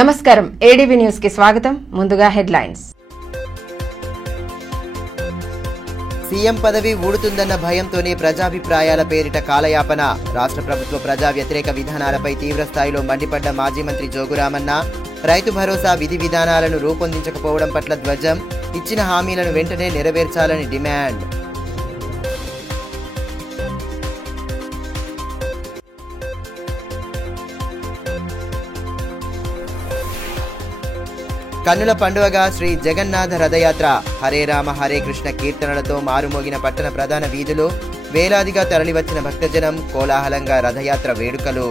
నమస్కారం ADV news కి స్వాగతం. ముందుగా హెడ్లైన్స్. సీఎం పదవి ఊడుతుందన్న భయంతోనే ప్రజాభిప్రాయాల పేరిట కాలయాపన. రాష్ట్ర ప్రభుత్వ ప్రజా వ్యతిరేక విధానాలపై తీవ్రస్థాయిలో మండిపడ్డ మాజీ మంత్రి జోగురామన్న, రైతు భరోసా విధి విధానాలను రూపొందించకపోవడం పట్ల ధ్వజం, ఇచ్చిన హామీలను వెంటనే నెరవేర్చాలని డిమాండ్. కన్నుల పండుగగా శ్రీ జగన్నాథ రథయాత్ర. హరే రామ హరే కృష్ణ కీర్తనలతో మారుమోగిన పట్టణ ప్రధాన వీధులు, వేలాదిగా తరలివచ్చిన భక్తజనం, కోలాహలంగా రథయాత్ర వేడుకలు.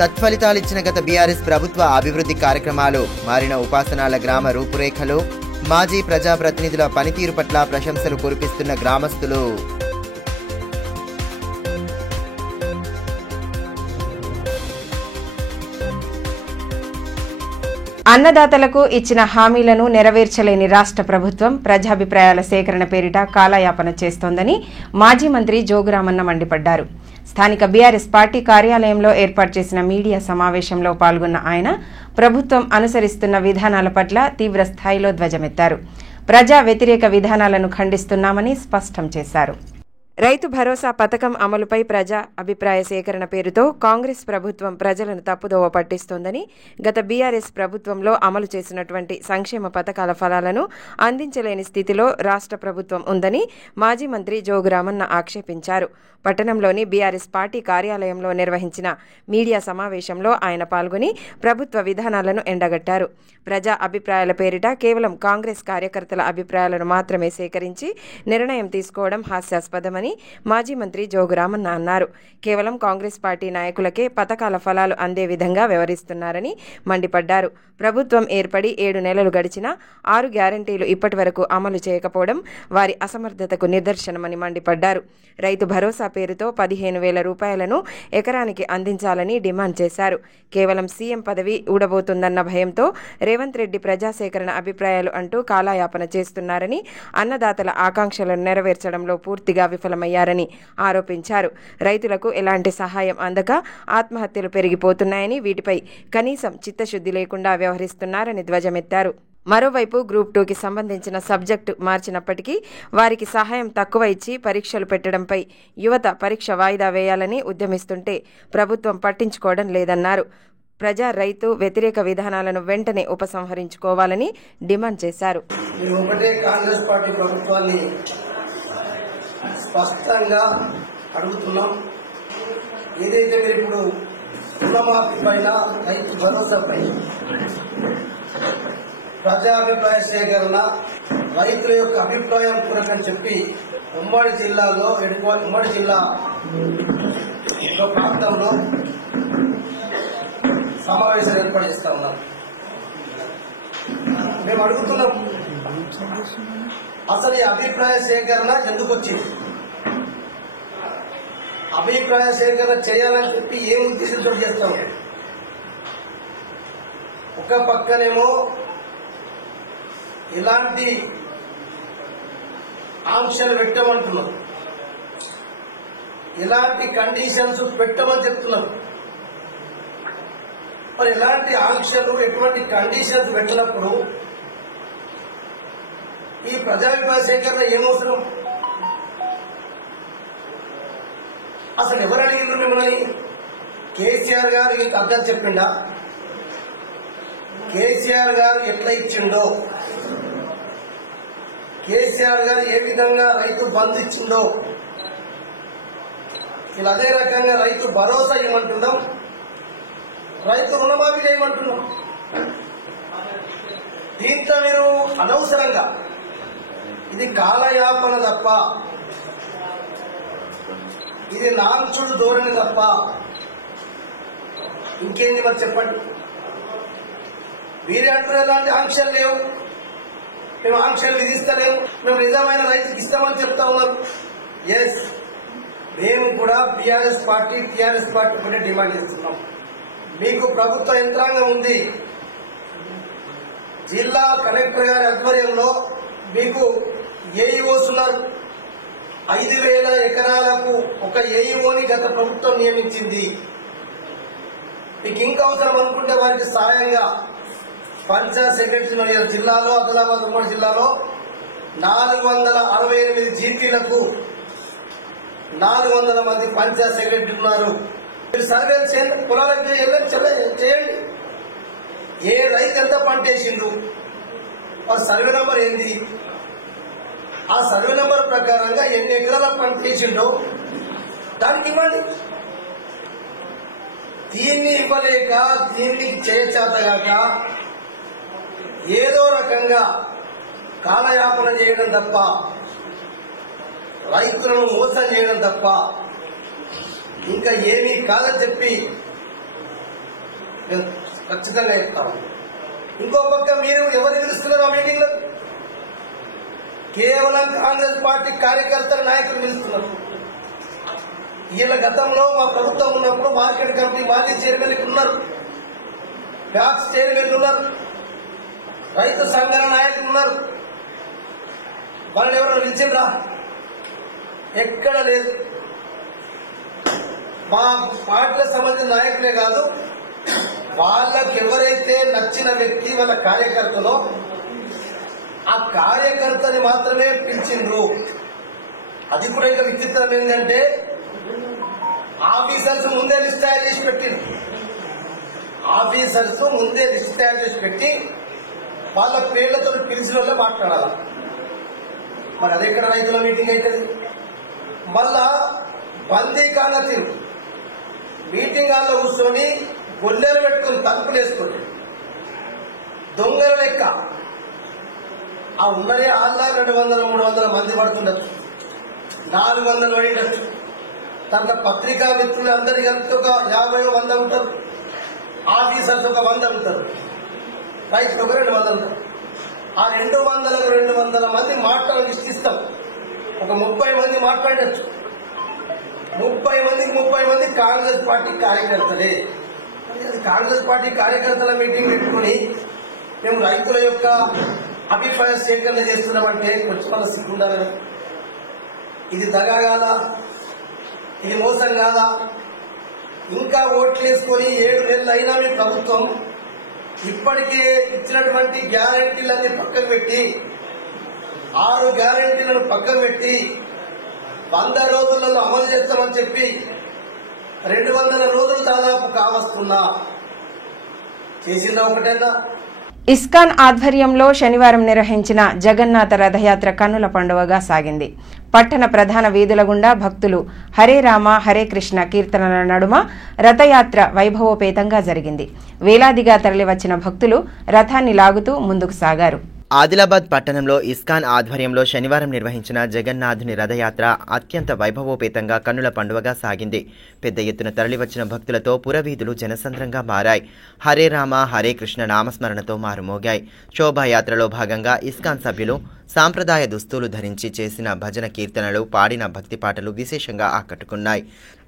తత్ఫలితాలిచ్చిన గత బీఆర్ఎస్ ప్రభుత్వ అభివృద్ధి కార్యక్రమాలు, మారిన ఉపాసనాల గ్రామ రూపురేఖలు, మాజీ ప్రజాప్రతినిధుల పనితీరు పట్ల ప్రశంసలు కురిపిస్తున్న గ్రామస్తులు. అన్నదాతలకు ఇచ్చిన హామీలను నెరవేర్చలేని రాష్ట్ర ప్రభుత్వం ప్రజాభిప్రాయాల సేకరణ పేరిట కాలయాపన చేస్తోందని మాజీ మంత్రి జోగురామన్న మండిపడ్డారు. స్థానిక బీఆర్ఎస్ పార్టీ కార్యాలయంలో ఏర్పాటు చేసిన మీడియా సమావేశంలో పాల్గొన్న ఆయన ప్రభుత్వం అనుసరిస్తున్న విధానాల పట్ల తీవ్ర స్థాయిలో ధ్వజమెత్తారు. ప్రజా వ్యతిరేక విధానాలను ఖండిస్తున్నామని స్పష్టం చేశారు. రైతు భరోసా పథకం అమలుపై ప్రజా అభిప్రాయ సేకరణ పేరుతో కాంగ్రెస్ ప్రభుత్వం ప్రజలను తప్పుదోవ పట్టిస్తోందని, గత బీఆర్ఎస్ ప్రభుత్వంలో అమలు చేసినటువంటి సంక్షేమ పథకాల ఫలాలను అందించలేని స్థితిలో రాష్ట్ర ప్రభుత్వం ఉందని మాజీ మంత్రి జోగురామన్న ఆక్షేపించారు. పట్టణంలోని బీఆర్ఎస్ పార్టీ కార్యాలయంలో నిర్వహించిన మీడియా సమావేశంలో ఆయన పాల్గొని ప్రభుత్వ విధానాలను ఎండగట్టారు. ప్రజా అభిప్రాయాల పేరిట కేవలం కాంగ్రెస్ కార్యకర్తల అభిప్రాయాలను మాత్రమే సేకరించి నిర్ణయం తీసుకోవడం హాస్యాస్పదమని మాజీ మంత్రి జోగురామన్న అన్నారు. కేవలం కాంగ్రెస్ పార్టీ నాయకులకే పథకాల ఫలాలు అందే విధంగా వ్యవహరిస్తున్నారని మండిపడ్డారు. ప్రభుత్వం ఏర్పడి 7 నెలలు గడిచినా 6 గ్యారంటీలు ఇప్పటి వరకు అమలు చేయకపోవడం వారి అసమర్థతకు నిదర్శనమని మండిపడ్డారు. రైతు భరోసా పేరుతో 15,000 రూపాయలను ఎకరానికి అందించాలని డిమాండ్ చేశారు. కేవలం సీఎం పదవి ఊడబోతుందన్న భయంతో రేవంత్ రెడ్డి ప్రజాసేకరణ అభిప్రాయాలు అంటూ కాలయాపన చేస్తున్నారని, అన్నదాతల ఆకాంక్షలను నెరవేర్చడంలో పూర్తిగా విఫలమయ్యారని ఆరోపించారు. రైతులకు ఎలాంటి సహాయం అందక ఆత్మహత్యలు పెరిగిపోతున్నాయని, వీటిపై కనీసం చిత్తశుద్ధి లేకుండా వ్యవహరిస్తున్నారని ధ్వజమెత్తారు. మరోవైపు గ్రూప్ 2కి సంబంధించిన సబ్జెక్టు మార్చినప్పటికీ వారికి సహాయం తక్కువ ఇచ్చి పరీక్షలు పెట్టడంపై యువత పరీక్ష వాయిదా వేయాలని ఉద్యమిస్తుంటే ప్రభుత్వం పట్టించుకోవడం లేదన్నారు. ప్రజా రైతు వ్యతిరేక విధానాలను వెంటనే ఉపసంహరించుకోవాలని డిమాండ్ చేశారు. కాంగ్రెస్ పార్టీ ప్రభుత్వాన్ని స్పష్టంగా అడుగుతున్నాం. ఏదైతే మీరు ఇప్పుడు రుణమాఫీ పైన, రైతు భరోసాపై ప్రజాభిప్రాయ సేకరణ, రైతుల యొక్క అభిప్రాయం కొరకని చెప్పి ఉమ్మడి జిల్లా ప్రాంతంలో సమావేశాలు ఏర్పాటు చేస్తా ఉన్నాం. మేము అడుగుతున్నాం, అసలు ఈ అభిప్రాయ సేకరణ ఎందుకు వచ్చింది? అభిప్రాయ సేకరణ చేయాలని చెప్పి ఏం ఉద్దేశంతో చేస్తాం? ఒక పక్కనేమో ఇలాంటి ఆంక్షలు పెట్టమంటున్నాం, ఇలాంటి కండిషన్స్ పెట్టమని చెప్తున్నాం. మరి ఇలాంటి ఆంక్షలు, ఎటువంటి కండిషన్స్ పెట్టినప్పుడు ఈ ప్రజాభిప్రాయ సేకరణ ఏమవసరం? అసలు ఎవరు అడిగిండ్రు మిమ్మల్ని? కేసీఆర్ గారు మీకు అర్థం చెప్పిండా? కేసీఆర్ గారు ఎట్లా ఇచ్చిండో, కేసీఆర్ గారు ఏ విధంగా రైతు బంధు ఇచ్చిండో, ఇలా అదే రకంగా రైతు భరోసా ఇవ్వమంటున్నాం, రైతు రుణమాఫీ చేయమంటున్నాం. దీంట్లో మీరు అనవసరంగా ఇది కాలయాపన తప్ప, ఇది నాంచుడు ధోరణి తప్ప ఇంకేంది మరి చెప్పండి. వీరే అంటారు ఎలాంటి ఆంక్షలు లేవు, మేము ఆంక్షలు విధిస్తలేము, మేము నిజమైన రైతుకి ఇస్తామని చెప్తా ఉన్నారు. ఎస్, మేము కూడా టీఆర్ఎస్ పార్టీ కూడా డిమాండ్ చేస్తున్నాం. మీకు ప్రభుత్వ యంత్రాంగం ఉంది, జిల్లా కలెక్టర్ గారి ఆధ్వర్యంలో మీకు ఏఈఓస్ ఉన్నారు. 5,000 ఎకరాలకు ఒక ఏఈఓని గత ప్రభుత్వం నియమించింది. మీకు ఇంకా అవసరం అనుకుంటే వారికి సహాయంగా పంచాయత్ సెక్రటరీ జిల్లాలో, ఆదిలాబాద్ ఉమ్మడి జిల్లాలో 468 జీపీలకు 400 మంది పంచాయత్ సెక్రటరీ ఉన్నారు. మీరు సర్వేలు చేయండి, పొలాలకు చేయండి. ఏ రైతు ఎంత పంట వేసిండు, ఆ సర్వే నెంబర్ ఏంది, ఆ సర్వే నెంబర్ ప్రకారంగా ఎన్ని ఎకరాల పంట వేసిండో దానికి ఇవ్వండి. దీన్ని ఇవ్వలేక, దీన్ని చేయచాతగాక ఏదో రకంగా కాలయాపన చేయడం తప్ప, రైతులను మోసం చేయడం తప్ప ఇంకా ఏమీ కాదని చెప్పి నేను ఖచ్చితంగా చెప్తాను. ఇంకో పక్క మీరు ఎవరు పిలుస్తున్నారు ఆ మీటింగ్ లో? కేవలం కాంగ్రెస్ పార్టీ కార్యకర్తల నాయకులు పిలుస్తున్నారు. వీళ్ళ గతంలో మా ప్రభుత్వం ఉన్నప్పుడు మార్కెట్ కమిటీ మాజీ చైర్మన్ ఉన్నారు, ప్యాక్స్ చైర్మన్ ఉన్నారు, రైతు సంఘాల నాయకులు ఉన్నారు. వాళ్ళు ఎవరు నిలిచిందా? ఎక్కడ లేదు. మా పార్టీలకు సంబంధించిన నాయకులే కాదు, వాళ్ళకి ఎవరైతే నచ్చిన వ్యక్తి వాళ్ళ కార్యకర్తలో ఆ కార్యకర్తని మాత్రమే పిలిచిండ్రు. అది కూడా ఇంకా విచిత్రం ఏంటంటే ఆఫీసర్స్ ముందే లిస్ట్ తయారు చేసి పెట్టింది. ఆఫీసర్స్ ముందే లిస్ట్ తయారు చేసి పెట్టి వాళ్ళ పేర్లతో పిలిచిన వాళ్ళే మాట్లాడాలి. మరి అది ఎక్కడ రైతుల మీటింగ్ అవుతుంది? మళ్ళా బందీకాల తీరు మీటింగ్ హాల్లో కూర్చొని గొల్లెలు పెట్టుకుని తలుపులు వేసుకుని దొంగల లెక్క ఆ ఉన్నదే ఆల్లా 200-300 మంది పడుతుండొచ్చు, 400 పడిండొచ్చు. తర్వాత పత్రికా మిత్రులు అందరి కలిపి ఒక 50-100 ఉంటారు, ఆఫీసర్స్ ఒక 100 ఉంటారు, రైతులు ఒక 200 ఉంటారు. ఆ 200 మంది మాటలు ఇష్టిస్తాం. ఒక 30 మంది మాట్లాడచ్చు. 30 మంది కాంగ్రెస్ పార్టీ కార్యకర్తలే. కాంగ్రెస్ పార్టీ కార్యకర్తల మీటింగ్ పెట్టుకుని మేము రైతుల యొక్క అభిప్రాయ సేకరణ చేస్తున్నామంటే కొంచెం సిగ్గుండాలి. ఇది దగా కాదా? ఇది మోసం కాదా? ఇంకా ఓట్లు వేసుకొని 7 నెలలు అయినా మీ ప్రభుత్వం ఇప్పటికే ఇచ్చినటువంటి గ్యారెంటీలన్నీ పక్కన పెట్టి 6 గ్యారెంటీలను పక్కన పెట్టి 100 రోజులలో అమలు చేస్తామని చెప్పి 200 రోజులు దాదాపు కావస్తున్నా. చేసిందా ఒకటేనా? ఇస్కాన్ ఆధ్వర్యంలో శనివారం నిర్వహించిన జగన్నాథ రథయాత్ర కన్నుల పండువగా సాగింది. పట్టణ ప్రధాన వీధుల గుండా భక్తులు హరే రామ హరే కృష్ణ కీర్తనల నడుమ రథయాత్ర వైభవోపేతంగా జరిగింది. వేలాదిగా తరలివచ్చిన భక్తులు రథాన్ని లాగుతూ ముందుకు సాగారు. ఆదిలాబాద్ పట్టణంలో ఇస్కాన్ ఆధ్వర్యంలో శనివారం నిర్వహించిన జగన్నాథుని రథయాత్ర అత్యంత వైభవోపేతంగా కన్నుల పండువగా సాగింది. పెద్ద ఎత్తున తరలివచ్చిన భక్తులతో పురవీధులు జనసంద్రంగా మారాయి. హరే రామ హరే కృష్ణ నామస్మరణతో మారుమోగాయి. శోభాయాత్రలో భాగంగా ఇస్కాన్ సభ్యులు సాంప్రదాయ దుస్తులు ధరించి చేసిన భజన కీర్తనలు, పాడిన భక్తి పాటలు విశేషంగా ఆకట్టుకున్నాయి.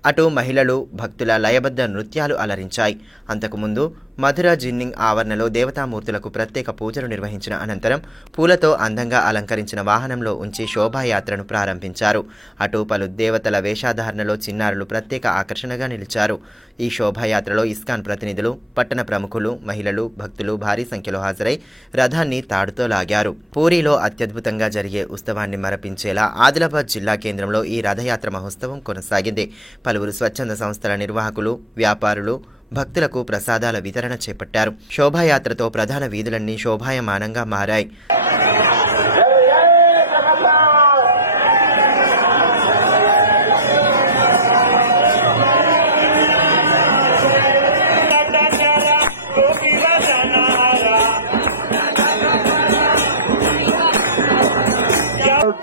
అటు మహిళలు భక్తుల లయబద్ధ నృత్యాలు అలరించాయి. అంతకుముందు మధుర జిన్నింగ్ ఆవరణలో దేవతామూర్తులకు ప్రత్యేక పూజలు నిర్వహించిన అనంతరం పూలతో అందంగా అలంకరించిన వాహనంలో ఉంచి శోభాయాత్రను ప్రారంభించారు. అటు పలు దేవతల వేషధారణలో చిన్నారులు ప్రత్యేక ఆకర్షణగా నిలిచారు. ఈ శోభాయాత్రలో ఇస్కాన్ ప్రతినిధులు, పట్టణ ప్రముఖులు, మహిళలు, భక్తులు భారీ సంఖ్యలో హాజరై రథాన్ని తాడుతో లాగారు. పూరీలో అత్యద్భుతంగా జరిగే ఉత్సవాన్ని మరపించేలా ఆదిలాబాద్ జిల్లా కేంద్రంలో ఈ రథయాత్ర మహోత్సవం కొనసాగింది. పలువురు స్వచ్ఛంద సంస్థల నిర్వాహకులు, వ్యాపారులు భక్తులకు ప్రసాదాల వితరణ చేపట్టారు. శోభాయాత్రతో ప్రధాన వీధులన్నీ శోభాయమానంగా మారాయి.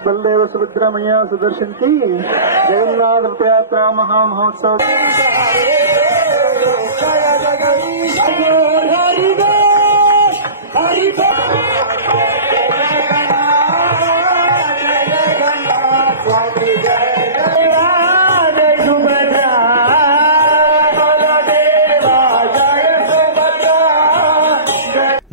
बलदेव सुभद्रा मैया सुदर्शन की जगन्नाथ रथ यात्रा महामहोत्सव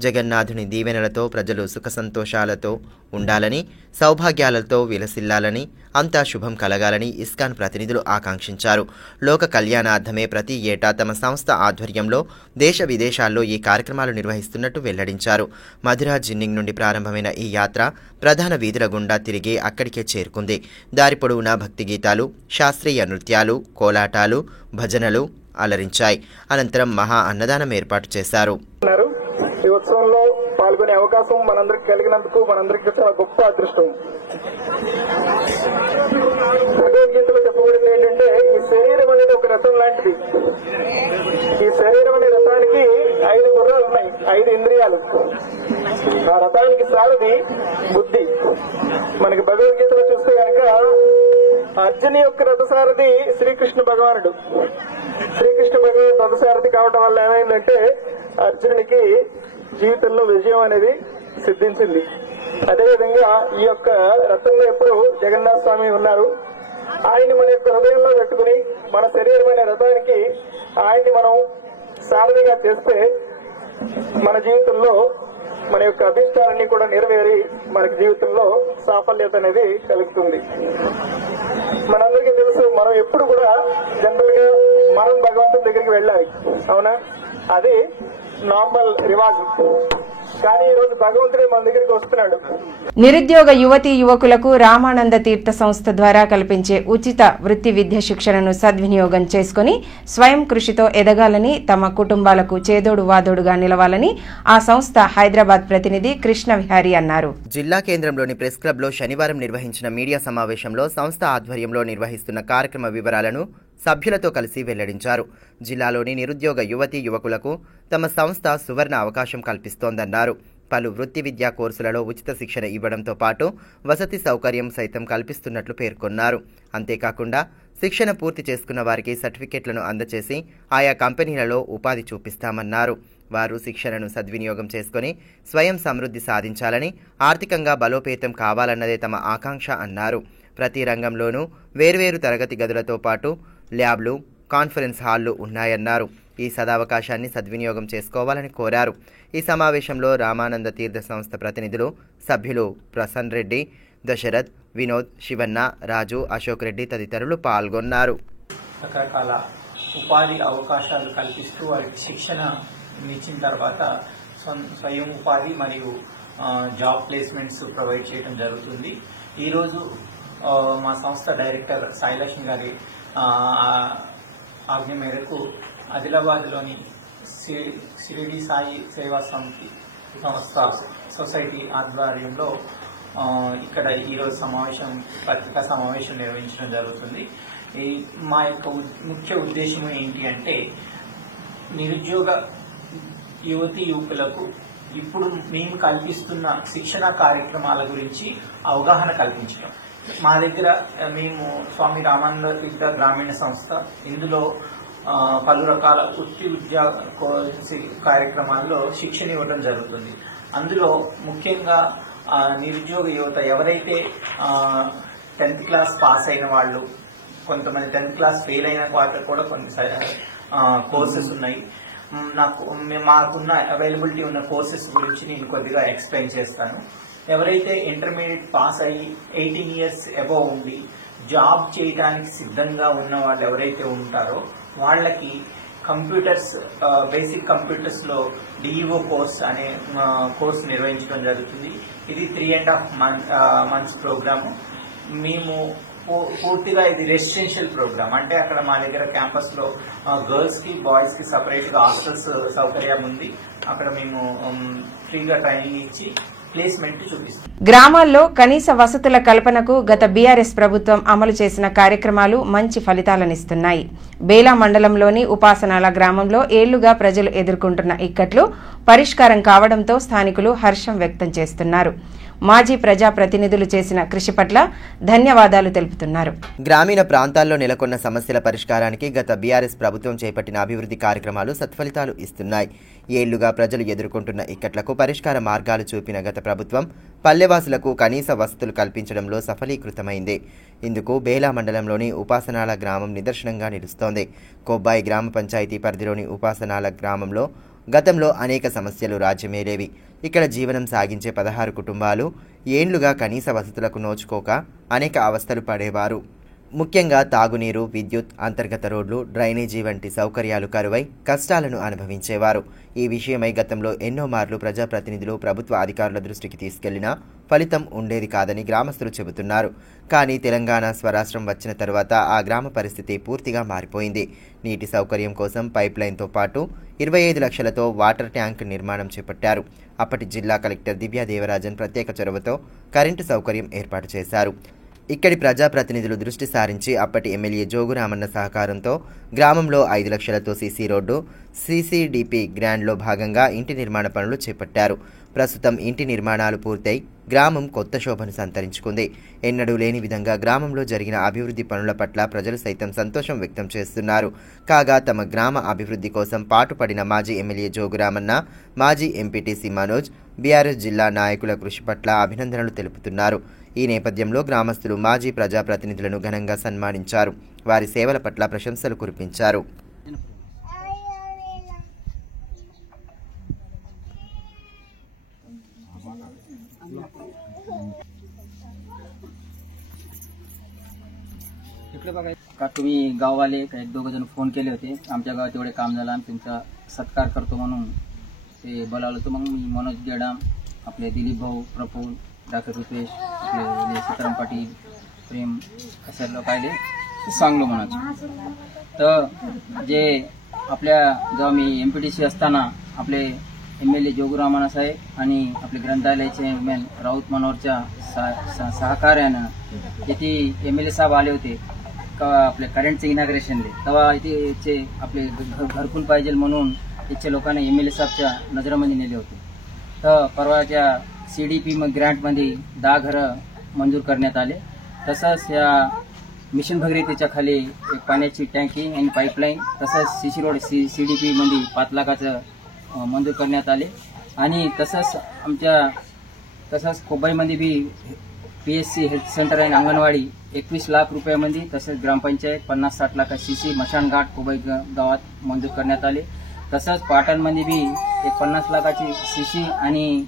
జగన్నాథుని దీవెనలతో ప్రజలు సుఖ సంతోషాలతో ఉండాలని, సౌభాగ్యాలతో విలసిల్లాలని, అంతా శుభం కలగాలని ఇస్కాన్ ప్రతినిధులు ఆకాంక్షించారు. లోక కళ్యాణార్థమే ప్రతి ఏటా తమ సంస్థ ఆధ్వర్యంలో దేశ విదేశాల్లో ఈ కార్యక్రమాలు నిర్వహిస్తున్నట్టు వెల్లడించారు. మధురా జిన్నింగ్ నుండి ప్రారంభమైన ఈ యాత్ర ప్రధాన వీధుల గుండా తిరిగి అక్కడికే చేరుకుంది. దారి పొడవునా భక్తి గీతాలు, శాస్త్రీయ నృత్యాలు, కోలాటాలు, భజనలు అలరించాయి. అనంతరం మహా అన్నదానం ఏర్పాటు చేశారు. ఈ ఉత్సవంలో పాల్గొనే అవకాశం మనందరికి కలిగినందుకు మనందరికీ చాలా గొప్ప అదృష్టం. భగవద్గీతలో చెప్పబడింది ఏంటంటే ఈ శరీరం అనేది ఒక రథం లాంటిది. ఈ శరీరం అనే రథానికి 5 గుర్రాలు ఉన్నాయి, 5 ఇంద్రియాలు. ఆ రథానికి సారథి బుద్ధి. మనకి భగవద్గీతలో చూస్తే కనుక అర్జుని యొక్క రథసారథి శ్రీకృష్ణ భగవానుడు. శ్రీకృష్ణ భగవానుడు రథసారథి కావడం వల్ల ఏమైందంటే అర్జునునికి జీవితంలో విజయం అనేది సిద్ధించింది. అదేవిధంగా ఈ యొక్క రథంలో ఎప్పుడు జగన్నాథ స్వామి ఉన్నారు. ఆయన్ని మన యొక్క హృదయంలో పెట్టుకుని మన శరీరమైన రథానికి ఆయన్ని మనం సారథిగా చేస్తే మన జీవితంలో మన యొక్క అభిష్టాలన్నీ కూడా నెరవేరి మనకి జీవితంలో సాఫల్యత అనేది కలుగుతుంది. మనందరికీ తెలుసు, మనం ఎప్పుడు కూడా జనరల్ గా మనం భగవంతుని దగ్గరికి వెళ్ళాలి, అవునా? అది నార్మల్ రివాజ్. కానీ ఈ రోజు భగవంతుడే మన దగ్గరికి వస్తున్నాడు. నిరుద్యోగ యువతీ యువకులకు రామానంద తీర్థ సంస్థ ద్వారా కల్పించే ఉచిత వృత్తి విద్య శిక్షణను సద్వినియోగం చేసుకుని స్వయం కృషితో ఎదగాలని, తమ కుటుంబాలకు చేదోడు వాదోడుగా నిలవాలని ఆ సంస్థ హైదరాబాద్ ప్రతినిధి కృష్ణ విహారీ అన్నారు. జిల్లా కేంద్రంలోని ప్రెస్ క్లబ్లో శనివారం నిర్వహించిన మీడియా సమావేశంలో సంస్థ ఆధ్వర్యంలో నిర్వహిస్తున్న కార్యక్రమ వివరాలను సభ్యులతో కలిసి వెల్లడించారు. జిల్లాలోని నిరుద్యోగ యువతీ యువకులకు తమ సంస్థ సువర్ణ అవకాశం కల్పిస్తోందన్నారు. పలు వృత్తి విద్యా కోర్సులలో ఉచిత శిక్షణ ఇవ్వడంతో పాటు వసతి సౌకర్యం సైతం కల్పిస్తున్నట్లు పేర్కొన్నారు. అంతేకాకుండా శిక్షణ పూర్తి చేసుకున్న వారికి సర్టిఫికెట్లను అందజేసి ఆయా కంపెనీలలో ఉపాధి చూపిస్తామన్నారు. వారు శిక్షణను సద్వినియోగం చేసుకుని స్వయం సమృద్ధి సాధించాలని, ఆర్థికంగా బలోపేతం కావాలన్నదే తమ ఆకాంక్ష అన్నారు. ప్రతి రంగంలోనూ వేర్వేరు తరగతి గదులతో పాటు ల్యాబ్లు, కాన్ఫరెన్స్ హాళ్లు ఉన్నాయన్నారు. ఈ సదావకాశాన్ని సద్వినియోగం చేసుకోవాలని కోరారు. ఈ సమావేశంలో రామానంద తీర్థ సంస్థ ప్రతినిధులు, సభ్యులు ప్రసన్ రెడ్డి, దశరథ్, వినోద్, శివన్న, రాజు, అశోక్ రెడ్డి తదితరులు పాల్గొన్నారు. రకరకాల ఉపాధి అవకాశాలు కల్పిస్తూ వారికి శిక్షణ ఇచ్చిన తర్వాత స్వయం ఉపాధి మరియు జాబ్ ప్లేస్మెంట్స్ ప్రొవైడ్ చేయడం జరుగుతుంది. ఈరోజు మా సంస్థ డైరెక్టర్ సాయిలక్ష్మి గారి ఆజ్ఞ మేరకు ఆదిలాబాద్లోని షిరిడి సాయి సేవా సమితి సంస్థ సొసైటీ ఆధ్వర్యంలో ఇక్కడ ఈరోజు పత్రికా సమావేశం నిర్వహించడం జరుగుతుంది. మా యొక్క ముఖ్య ఉద్దేశం ఏంటి అంటే నిరుద్యోగ యువతీ యువకులకు ఇప్పుడు మేము కల్పిస్తున్న శిక్షణ కార్యక్రమాల గురించి అవగాహన కల్పించడం. మా దగ్గర మేము స్వామి రామానంద తీర్థ గ్రామీణ సంస్థ ఇందులో పలు రకాల వృత్తి విద్యా కార్యక్రమాల్లో శిక్షణ ఇవ్వడం జరుగుతుంది. అందులో ముఖ్యంగా నిరుద్యోగ యువత ఎవరైతే 10th క్లాస్ పాస్ అయిన వాళ్ళు, కొంతమంది 10th క్లాస్ ఫెయిల్ అయిన వాటికి కూడా కొన్ని కోర్సెస్ ఉన్నాయి. మాకున్న అవైలబిలిటీ ఉన్న కోర్సెస్ గురించి నేను కొద్దిగా ఎక్స్ప్లెయిన్ చేస్తాను. ఎవరైతే ఇంటర్మీడియట్ పాస్ అయ్యి 18 years అబోవ్ ఉండి జాబ్ చేయడానికి సిద్ధంగా ఉన్న వాళ్ళు ఎవరైతే ఉంటారో వాళ్ళకి కంప్యూటర్స్, బేసిక్ కంప్యూటర్స్ లో డిఈఓ కోర్స్ అనే కోర్స్ నిర్వహించడం జరుగుతుంది. ఇది 3.5 months ప్రోగ్రాము. మేము పూర్తిగా ఇది రెసిడెన్షియల్ ప్రోగ్రామ్. అంటే అక్కడ మా దగ్గర క్యాంపస్ లో గర్ల్స్ కి, బాయ్స్ కి సపరేట్ గా హాస్టల్స్ సౌకర్యం ఉంది. అక్కడ మేము ఫ్రీగా ట్రైనింగ్ ఇచ్చి ప్లేస్మెంట్ చూపిస్తాం. గ్రామాల్లో కనీస వసతుల కల్పనకు గత బీఆర్ఎస్ ప్రభుత్వం అమలు చేసిన కార్యక్రమాలు మంచి ఫలితాలనిస్తున్నాయి. బేలా మండలంలోని ఉపాసనాల గ్రామంలో ఏళ్లుగా ప్రజలు ఎదుర్కొంటున్న ఇక్కట్లు పరిష్కారం కావడంతో స్థానికులు హర్షం వ్యక్తం చేస్తున్నారు. మాజీ ప్రజాప్రతినిధులు చేసిన కృషి పట్ల ధన్యవాదాలు తెలుపుతున్నారు. గ్రామీణ ప్రాంతాల్లో నెలకొన్న సమస్యల పరిష్కారానికి గత బీఆర్ఎస్ ప్రభుత్వం చేపట్టిన అభివృద్ధి కార్యక్రమాలు సత్ఫలితాలు ఇస్తున్నాయి. ఏళ్లుగా ప్రజలు ఎదుర్కొంటున్న ఇక్కట్లకు పరిష్కార మార్గాలు చూపిన గత ప్రభుత్వం పల్లెవాసులకు కనీస వసతులు కల్పించడంలో సఫలీకృతమైంది. ఇందుకు బేలా మండలంలోని ఉపాసనాల గ్రామం నిదర్శనంగా నిలుస్తోంది. కొబ్బాయి గ్రామ పంచాయతీ పరిధిలోని ఉపాసనాల గ్రామంలో గతంలో అనేక సమస్యలు రాజ్యమేలేవి. ఇక్కడ జీవనం సాగించే 16 కుటుంబాలు ఏండ్లుగా కనీస వసతులకు నోచుకోక అనేక అవస్థలు పడేవారు. ముఖ్యంగా తాగునీరు, విద్యుత్, అంతర్గత రోడ్లు, డ్రైనేజీ వంటి సౌకర్యాలు కరువై కష్టాలను అనుభవించేవారు. ఈ విషయమై గతంలో ఎన్నో మార్లు ప్రజాప్రతినిధులు, ప్రభుత్వ అధికారుల దృష్టికి తీసుకెళ్లినా ఫలితం ఉండేది కాదని గ్రామస్తులు చెబుతున్నారు. కానీ తెలంగాణ స్వరాష్ట్రం వచ్చిన తరువాత ఆ గ్రామ పరిస్థితి పూర్తిగా మారిపోయింది. నీటి సౌకర్యం కోసం పైప్ లైన్తో పాటు 25 లక్షలతో వాటర్ ట్యాంక్ నిర్మాణం చేపట్టారు. అప్పటి జిల్లా కలెక్టర్ దివ్యా దేవరాజన్ ప్రత్యేక చొరవతో కరెంటు సౌకర్యం ఏర్పాటు చేశారు. ఇక్కడి ప్రజాప్రతినిధులు దృష్టి సారించి అప్పటి ఎమ్మెల్యే జోగురామన్న సహకారంతో గ్రామంలో 5 లక్షలతో సీసీ రోడ్డు, సీసీడీపీ గ్రాండ్లో భాగంగా ఇంటి నిర్మాణ పనులు చేపట్టారు. ప్రస్తుతం ఇంటి నిర్మాణాలు పూర్తయి గ్రామం కొత్త శోభను సంతరించుకుంది. ఎన్నడూ లేని విధంగా గ్రామంలో జరిగిన అభివృద్ధి పనుల పట్ల ప్రజలు సైతం సంతోషం వ్యక్తం చేస్తున్నారు. కాగా తమ గ్రామ అభివృద్ధి కోసం పాటుపడిన మాజీ ఎమ్మెల్యే జోగురామన్న, మాజీ ఎంపీటీసీ మనోజ్, బీఆర్ఎస్ జిల్లా నాయకుల కృషి పట్ల అభినందనలు తెలుపుతున్నారు. ఈ నేపథ్యంలో గ్రామస్తులు మాజీ ప్రజాప్రతినిధులను ఘనంగా సన్మానించారు. వారి సేవల పట్ల ప్రశంసలు కురిపించారు. का तुम्ही गाववाले का 1-2 जण फोन केले होते, आमच्या गावात एवढे काम झालं, आम्ही तुमचा सत्कार करतो म्हणून ते बोलावलं. तर मग मी मनोज गेडाम, आपले दिलीप भाऊ, प्रफुल्ल, डॉक्टर रुपेश, आपले सीताराम पाटील, प्रेम अशा लोक आले सांगलो म्हणायचं. तर जे आपल्या जेव्हा मी एमपीटीसी असताना आपले एमएलए जोगुरामण्णा साहेब आणि आपले ग्रंथालयाचे चेअरमॅन राऊत मनोहरच्या सहकार्यानं इथे एमएलए साहेब आले होते का आपल्या करेंटचे इनॉग्रेशनले. तेव्हा इथे आपले घरकुल पाहिजे म्हणून इथच्या लोकांना एमएलए साहेबच्या नजरेमध्ये नेले होते. तर परवाच्या सीडीपी ग्रँटमध्ये 10 घरं मंजूर करण्यात आले. तसंच या मिशन भगीरथीच्या खाली एक पाण्याची टँकी आणि पाईपलाईन, तसंच सीसी रोड सीडीपी मध्ये 5 लाखाचं मंजूर करण्यात आले. आणि तसंच कोबाईमध्ये बी पीएससी हेल्थ सेंटर आणि अंगणवाडी 21 लाख रुपयामध्ये, तसंच ग्रामपंचायत 50-60 लाख सीसी मशान घाट कोबाई गावात मंजूर करण्यात आले. तसंच पाटणमध्ये बी एक 50 लाखाची सीसी आणि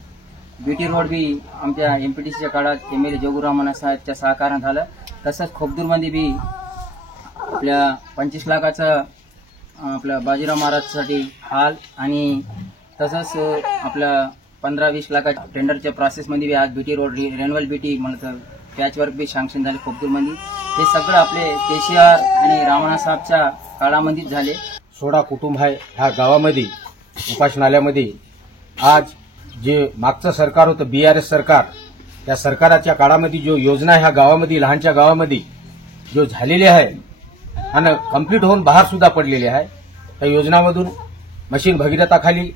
बीटी रोड बी आमच्या एमपीटीसीच्या काळात एमएलए जोगुरामण्णा साहेबच्या सहकार्यानं झालं. तसंच खोपदूरमध्ये बी आपल्या 25 लाखाचं आपल्या बाजीराव महाराजसाठी हॉल आणि तसंच आपल्या 15-20 लाखाच्या टेंडरच्या प्रोसेसमध्ये बी आज बीटी रोड रेन्युअल बीटी म्हणतात पॅचवर्क बी सँक्शन झाले खोपदूरमध्ये. हे सगळं आपले केसीआर आणि रामण्णा साहेबच्या काळामध्येच झाले. 16 कुटुंब आहे ह्या गावामध्ये उपासनालयामध्ये. आज जे मागचं सरकार होतं बीआरएस सरकार, त्या सरकाराच्या काळामध्ये जो योजना ह्या गावामध्ये, लहानच्या गावामध्ये जो झालेली आहे आणि कंप्लीट होऊन बाहेर सुद्धा पडलेली आहे. त्या योजनामधून मशीन भगीरथाखाली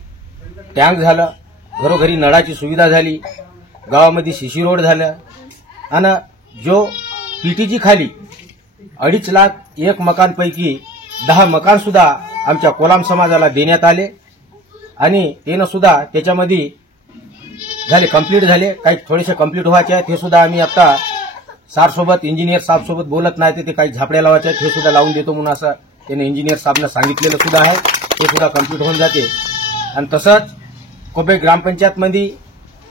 टँक झालं, घरोघरी नळाची सुविधा झाली, गावामध्ये सीसी रोड झालं आणि जो पीटीजी खाली 2.5 लाख 1 मकानपैकी 10 मकान सुद्धा आमच्या कोलाम समाजाला देण्यात आले. आणि त्यानं सुद्धा त्याच्यामध्ये झाले कंप्लीट झाले. काही थोडेसे कंप्लीट व्हायचे आहेत, हे सुद्धा आम्ही आता सारसोबत इंजिनियर साहेबसोबत बोलत नाही, ते काही झापड्या लावायचे आहेत, हे सुद्धा लावून देतो म्हणून असं त्याने इंजिनियर साहेबनं सांगितलेलं सुद्धा आहे. ते सुद्धा कंप्लीट होऊन जाते. आणि तसंच कोबे ग्रामपंचायतमध्ये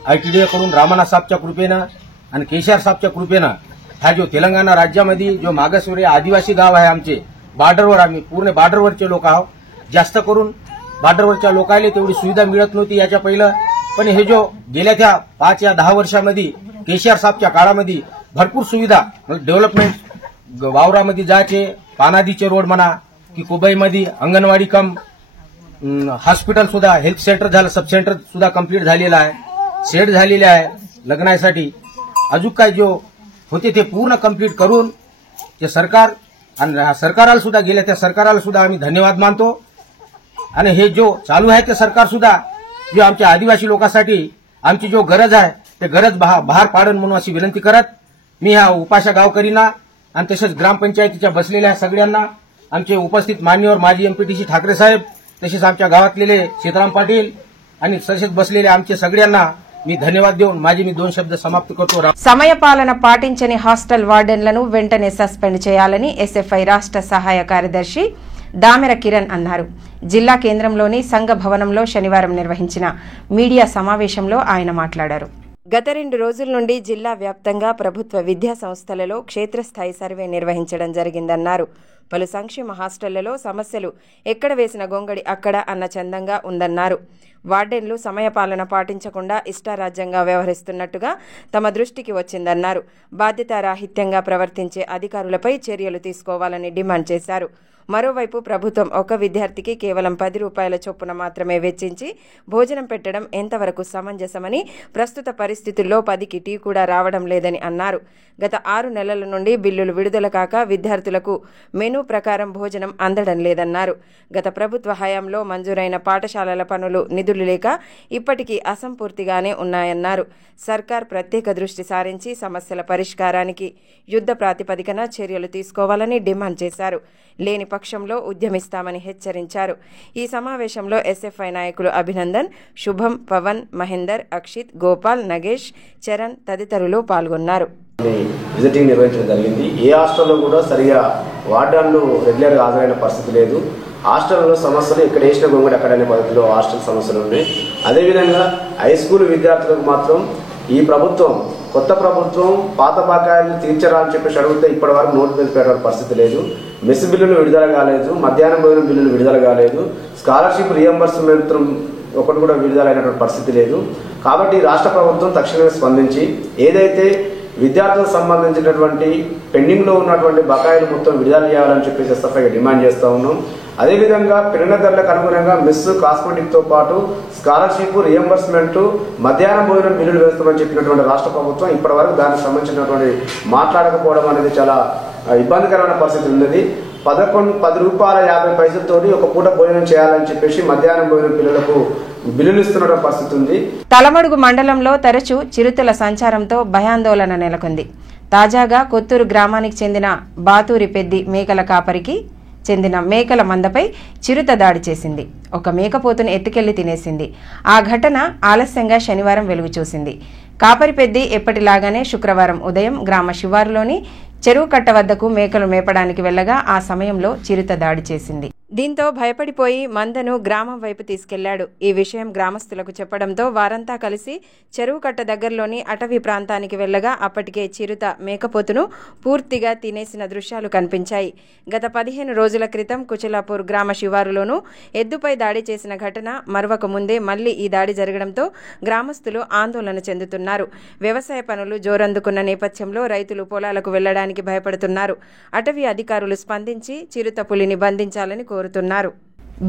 आयटीडीए कडून रामण्णा साहेबच्या कृपेनं आणि केसीआर साहेबच्या कृपेनं हा जो तेलंगणा राज्यामध्ये जो मागासवर्गीय आदिवासी गाव आहे, आमचे बॉर्डरवर, आम्ही पूर्ण बॉर्डरवरचे लोक आहोत. जास्त करून बॉर्डरवरच्या लोकांना तेवढी सुविधा मिळत नव्हती याच्या पहिलं. पण हे जो गेल्या त्या 5 या 10 वर्षामध्ये केसीआर साहेबच्या काळामध्ये भरपूर सुविधा डेव्हलपमेंट, वावरामध्ये जायचे पानादीचे रोड म्हणा की कुबाईमध्ये अंगणवाडी कम हॉस्पिटल सुद्धा, हेल्थ सेंटर झालं, सब सेंटर सुद्धा कंप्लीट झालेलं आहे, सेट झालेले आहे लग्नासाठी. अजून काय जो होते ते पूर्ण कंप्लीट करून ते सरकार आणि सरकाराला सुद्धा गेल्या त्या सरकाराला सुद्धा आम्ही धन्यवाद मानतो. आणि हे जो चालू आहे ते सरकार सुद्धा जो आमच्या आदिवासी लोकांसाठी आमची जो गरज आहे ते गरज बाहेर पाडन म्हणून अशी विनंती करत मी ह्या उपाशा गावकरींना आणि तसेच ग्रामपंचायतीच्या बसलेल्या सगळ्यांना, आमचे उपस्थित मान्यवर माजी एमपीटीसी ठाकरे साहेब, तसेच आमच्या गावातलेले सीताराम पाटील आणि तसेच बसलेले आमचे सगळ्यांना मी धन्यवाद देऊन माझी मी 2 शब्द समाप्त करतो. సమయపాలన పాటించని హాస్టల్ వార్డెన్లను వెంటనే సస్పెండ్ చేయాలని ఎస్ఎఫ్ఐ రాష్ట్ర సహాయ కార్యదర్శి దామెర కిరణ్ అన్నారు. జిల్లా కేంద్రంలోని సంఘ భవనంలో శనివారం నిర్వహించిన మీడియా సమావేశంలో ఆయన మాట్లాడారు. గత 2 రోజుల నుండి జిల్లా వ్యాప్తంగా ప్రభుత్వ విద్యా సంస్థలలో క్షేత్రస్థాయి సర్వే నిర్వహించడం జరిగిందన్నారు. పలు సంక్షేమ హాస్టళ్లలో సమస్యలు ఎక్కడ వేసిన గొంగడి అక్కడ అన్న చందంగా ఉందన్నారు. వార్డెన్లు సమయపాలన పాటించకుండా ఇష్టారాజ్యంగా వ్యవహరిస్తున్నట్టుగా తమ దృష్టికి వచ్చిందన్నారు. బాధ్యతారాహిత్యంగా ప్రవర్తించే అధికారులపై చర్యలు తీసుకోవాలని డిమాండ్ చేశారు. మరోవైపు ప్రభుత్వం ఒక విద్యార్థికి కేవలం 10 రూపాయల చొప్పున మాత్రమే వెచ్చించి భోజనం పెట్టడం ఎంతవరకు సమంజసమని, ప్రస్తుత పరిస్థితుల్లో 10కి టీ కూడా రావడం లేదని అన్నారు. గత 6 నెలల నుండి బిల్లులు విడుదల కాక విద్యార్థులకు మెనూ ప్రకారం భోజనం అందడం లేదన్నారు. గత ప్రభుత్వ హయాంలో మంజూరైన పాఠశాలల పనులు నిధులు లేక ఇప్పటికీ అసంపూర్తిగానే ఉన్నాయన్నారు. సర్కార్ ప్రత్యేక దృష్టి సారించి సమస్యల పరిష్కారానికి యుద్ధ ప్రాతిపదికన చర్యలు తీసుకోవాలని డిమాండ్ చేశారు. లేని పక్షంలో ఉద్యమిస్తామని హెచ్చరించారు. ఈ సమావేశంలో ఎస్ఎఫ్ఐ నాయకులు అభినందన్, శుభం, పవన్, మహేందర్, అక్షిత్, గోపాల్, నగేష్, చరణ్ తదితరులు పాల్గొన్నారు. విజిటింగ్ నిర్వహించడం జరిగింది. ఏ హాస్టల్లో కూడా సరిగా వార్డన్లు రెగ్యులర్గా హాజరైన పరిస్థితి లేదు. హాస్టల్లో సమస్యలు ఇక్కడ వేసిన గొంగడి అక్కడ అనే పద్ధతిలో హాస్టల్ సమస్యలు ఉన్నాయి. అదేవిధంగా హై స్కూల్ విద్యార్థులకు మాత్రం ఈ ప్రభుత్వం, కొత్త ప్రభుత్వం పాత బకాయిలు తీర్చరా అని చెప్పేసి అడిగితే ఇప్పటి వరకు నోటు పెట్టే పరిస్థితి లేదు. మెస్ బిల్లులు విడుదల కాలేదు, మధ్యాహ్నం భోజనం బిల్లులు విడుదల కాలేదు, స్కాలర్షిప్ రియంబర్స్మెంట్ ఒకటి కూడా విడుదలైనటువంటి పరిస్థితి లేదు. కాబట్టి రాష్ట్ర ప్రభుత్వం తక్షణమే స్పందించి ఏదైతే విద్యార్థులకు సంబంధించినటువంటి పెండింగ్లో ఉన్నటువంటి బకాయిలు మొత్తం విడుదల చేయాలని చెప్పేసి ఎస్ఎఫ్ఐ డిమాండ్ చేస్తూ ఉన్నాం. అదేవిధంగా పెరిగిన ధరలకు అనుగుణంగా మెస్, కాస్మెటిక్తో పాటు స్కాలర్షిప్ రియంబర్స్మెంట్, మధ్యాహ్నం భోజనం బిల్లులు వేస్తామని చెప్పినటువంటి రాష్ట్ర ప్రభుత్వం ఇప్పటి వరకు దానికి సంబంధించినటువంటి మాట్లాడకపోవడం అనేది చాలా ఇబ్బందికరమైన పరిస్థితి ఉన్నది. 10 రూపాయల 50 పైసలతోటి ఒక పూట భోజనం చేయాలని చెప్పేసి మధ్యాహ్నం భోజనం పిల్లలకు బిల్లులు ఇస్తున్న పరిస్థితి ఉంది. తలమడుగు మండలంలో తరచూ చిరుతల సంచారంతో భయాందోళన నెలకొంది. తాజాగా కొత్తూరు గ్రామానికి చెందిన బాతూరి పెద్ది మేకల కాపరికి చెందిన మేకల మందపై చిరుత దాడి చేసింది. ఒక మేకపోతును ఎత్తుకెళ్లి తినేసింది. ఆ ఘటన ఆలస్యంగా శనివారం వెలుగు చూసింది. కాపరి పెద్ది ఎప్పటిలాగానే శుక్రవారం ఉదయం గ్రామ శివారులోని చెరువు కట్ట వద్దకు మేకలు మేపడానికి వెళ్లగా ఆ సమయంలో చిరుత దాడి చేసింది. దీంతో భయపడిపోయి మందను గ్రామం వైపు తీసుకెళ్లాడు. ఈ విషయం గ్రామస్తులకు చెప్పడంతో వారంతా కలిసి చెరువు కట్ట దగ్గరలోని అటవీ ప్రాంతానికి వెళ్లగా అప్పటికే చిరుత మేకపోతును పూర్తిగా తినేసిన దృశ్యాలు కనిపించాయి. గత 15 రోజుల క్రితం కుచిలాపూర్ గ్రామ శివారులోనూ ఎద్దుపై దాడి చేసిన ఘటన మరవక ముందే మళ్లీ ఈ దాడి జరగడంతో గ్రామస్తులు ఆందోళన చెందుతున్నారు. వ్యవసాయ పనులు జోరందుకున్న నేపథ్యంలో రైతులు పొలాలకు వెళ్లడానికి భయపడుతున్నారు. అటవీ అధికారులు స్పందించి చిరుత పులిని బంధించాలని కోరుతున్నారు.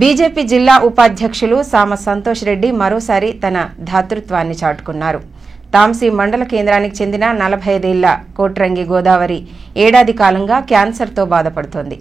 బీజేపీ జిల్లా ఉపాధ్యక్షులు సామ సంతోష్ రెడ్డి మరోసారి తన ధాతృత్వాన్ని చాటుకున్నారు. తాంసీ మండల కేంద్రానికి చెందిన 45 ఏళ్ల కోట్రంగి గోదావరి ఏడాది కాలంగా క్యాన్సర్తో బాధపడుతోంది.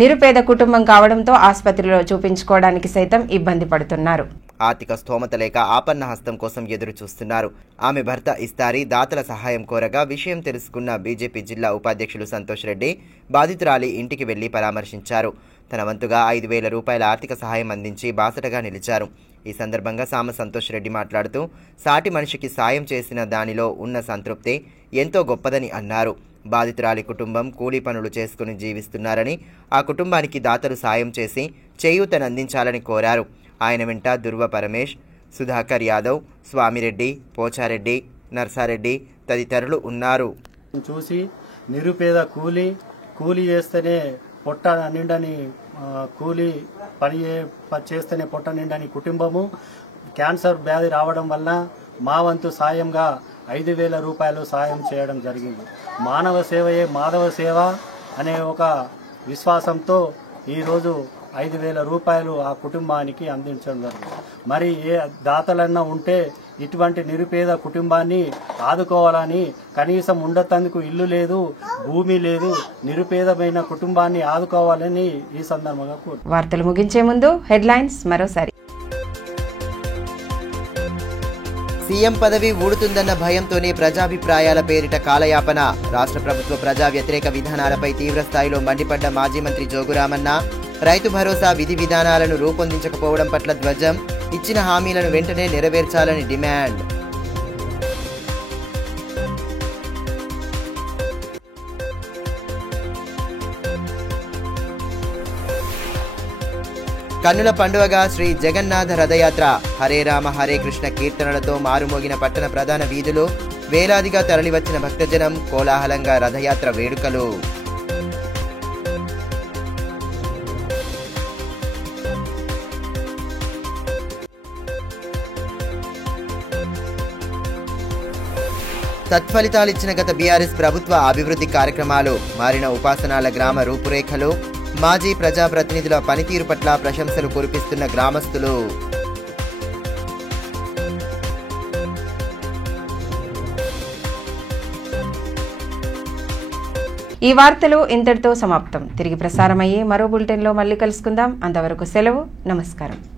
నిరుపేద కుటుంబం కావడంతో ఆసుపత్రిలో చూపించుకోవడానికి సైతం ఇబ్బంది పడుతున్నారు. ఆర్థిక స్థోమత లేక ఆపన్న హస్తం కోసం ఎదురు చూస్తున్నారు. ఆమె భర్త ఇస్తారి దాతల సహాయం కోరగా విషయం తెలుసుకున్న బీజేపీ జిల్లా ఉపాధ్యక్షులు సంతోష్ రెడ్డి బాధితురాలి ఇంటికి వెళ్లి పరామర్శించారు. తన వంతుగా 5,000 రూపాయల ఆర్థిక సహాయం అందించి బాసటగా నిలిచారు. ఈ సందర్భంగా సామ సంతోష్ రెడ్డి మాట్లాడుతూ సాటి మనిషికి సాయం చేసిన దానిలో ఉన్న సంతృప్తి ఎంతో గొప్పదని అన్నారు. బాధితురాలి కుటుంబం కూలీ పనులు చేసుకుని జీవిస్తున్నారని, ఆ కుటుంబానికి దాతలు సాయం చేసి చేయూతనందించాలని కోరారు. ఆయన వెంట దుర్వ పరమేష్, సుధాకర్ యాదవ్, స్వామిరెడ్డి, పోచారెడ్డి, నర్సారెడ్డి తదితరులు ఉన్నారు. చూసి నిరుపేద కూలీ చేస్తేనే పొట్ట నిండని కూలీ పని చేస్తేనే పొట్ట నిండని కుటుంబము క్యాన్సర్ వ్యాధి రావడం వల్ల మా వంతు సాయంగా 5,000 రూపాయలు సాయం చేయడం జరిగింది. మానవ సేవయే మాధవ సేవ అనే ఒక విశ్వాసంతో ఈరోజు 5,000 రూపాయలు ఆ కుటుంబానికి అందించడం జరిగింది. మరి ఏ దాతలన్నా ఉంటే ఇటువంటి నిరుపేద కుటుంబాన్ని ఆదుకోవాలని, కనీసం ఉండతందుకు ఇల్లు లేదు, భూమి లేదు, నిరుపేదమైన కుటుంబాన్ని ఆదుకోవాలని ఈ సందర్భంగా కోరుతున్నాను. వార్తలు ముగించే ముందు హెడ్లైన్స్ మరోసారి. సీఎం పదవి ఊడుతుందన్న భయంతోనే ప్రజాభిప్రాయాల పేరిట కాలయాపన. రాష్ట్ర ప్రభుత్వ ప్రజా వ్యతిరేక విధానాలపై తీవ్రస్థాయిలో మండిపడ్డ మాజీ మంత్రి జోగురామన్న. రైతు భరోసా విధి విధానాలను రూపొందించకపోవడం పట్ల ధ్వజం. ఇచ్చిన హామీలను వెంటనే నెరవేర్చాలని డిమాండ్. కన్నుల పండుగగా శ్రీ జగన్నాథ రథయాత్ర హరే రామ హరే కృష్ణ కీర్తనలతో మారుమోగిన పట్టణ ప్రధాన వీధులు, వేలాదిగా తరలివచ్చిన భక్తజనం, కోలాహలంగా రథయాత్ర వేడుకలు. తత్ఫలితాలిచ్చిన గత బీఆర్ఎస్ ప్రభుత్వ అభివృద్ధి కార్యక్రమాలు, మారిన ఉపాసనాల గ్రామ రూపురేఖలు, మాజీ ప్రజాప్రతినిధుల పనితీరు పట్ల ప్రశంసలు కురిపిస్తున్న గ్రామస్తులు. ఈ వార్తలు ఇంతటితో సమాప్తం. తిరిగి ప్రసారమయ్యే మరో బులెటిన్లో మళ్ళీ కలుసుకుందాం. అంతవరకు సెలవు. నమస్కారం.